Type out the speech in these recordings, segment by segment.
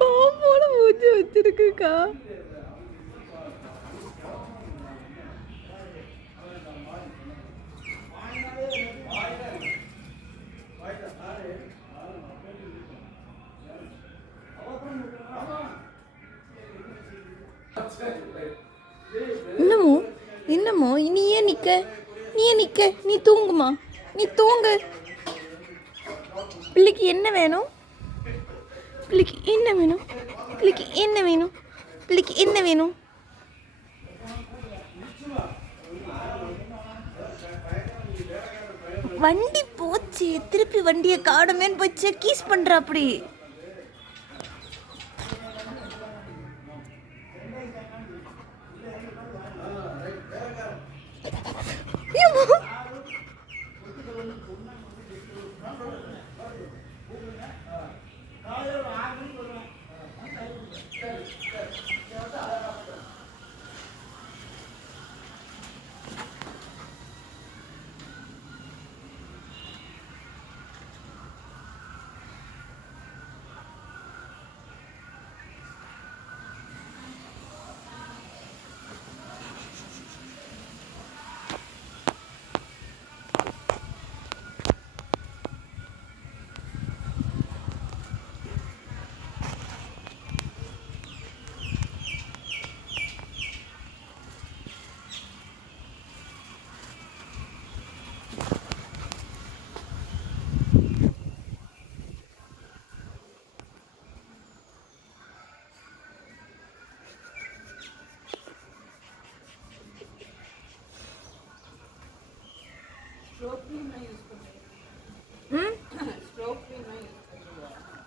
பாம்போட மூஞ்சி வச்சிருக்குக்கா. என்னமோ நீ ஏன் நிக்க, நீ தூங்குமா, நீ தூங்கு. பிள்ளைக்கு என்ன வேணும், பிள்ளைக்கு என்ன வேணும், பிள்ளைக்கு என்ன வேணும், பிள்ளைக்கு என்ன வேணும்? வண்டி போச்சு, திருப்பி வண்டியை காணுமேன்னு போய் செக்கீஸ் பண்ற. அப்படி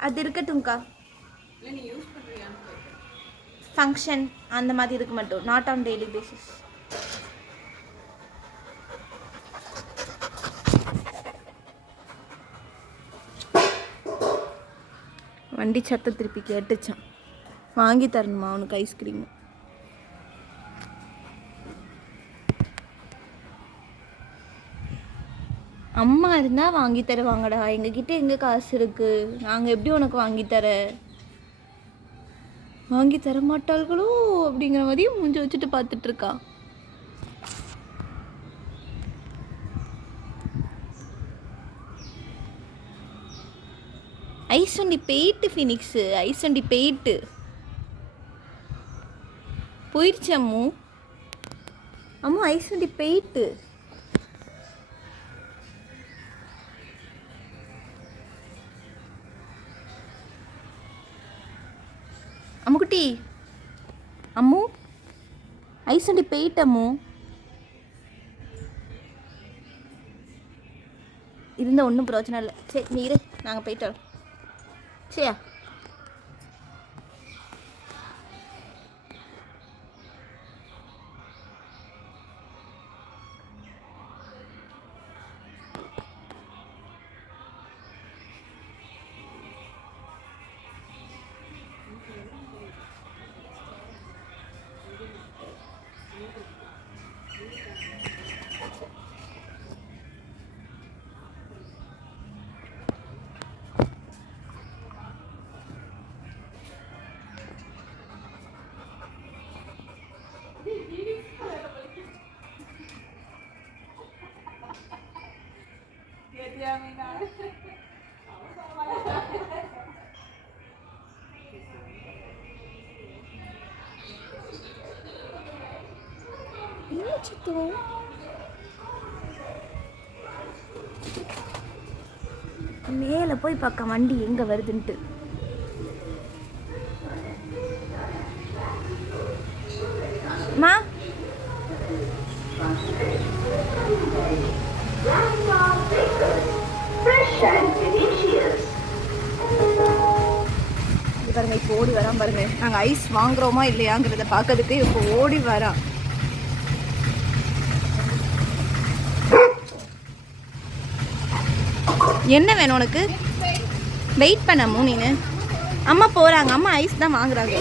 அது இருக்கட்டும்க்கா. ஃபங்க்ஷன் அந்த மாதிரி இருக்கு மட்டும், நாட் ஆன் டெய்லி பேசிஸ். வண்டி சத்தம் திருப்பி கேட்டுச்சான். வாங்கி தரணுமா அவனுக்கு ஐஸ்கிரீம்? அம்மா இருந்தால் வாங்கி தருவாங்கடா, எங்ககிட்ட எங்கே காசு இருக்குது, நாங்கள் எப்படி உனக்கு வாங்கி தர மாட்டாள்களோ அப்படிங்கிற மாதிரியும் மூஞ்சி வச்சுட்டு பார்த்துட்ருக்கா. ஐஸ் வண்டி போயிட்டு ஃபினிக்ஸு, ஐஸ் வண்டி போயிட்டு போயிடுச்சு. அம்மு ஐஸ் வண்டி போயிட்டு. அம்முக்குட்டி, அம்மு ஐஸ் வண்டி போயிட்டு. இருந்தால் ஒன்றும் பிரச்சனை இல்லை. சரி நீ இரு, நாங்கள் போயிட்டு வரோம். சரியா? மேலே போய் பார்க்க வண்டி எங்கே வருதுன்ட்டு. மா பாருங்க, இப்போ ஓடி வரான் பாருங்க. நாங்கள் ஐஸ் வாங்குறோமா இல்லையாங்கிறத பார்க்கறதுக்கு இப்போ ஓடி வரான். என்ன வேணும் உனக்கு? வெயிட் பண்ணமோ நீனு. அம்மா போகிறாங்க, அம்மா ஐஸ் தான் வாங்குறாங்க.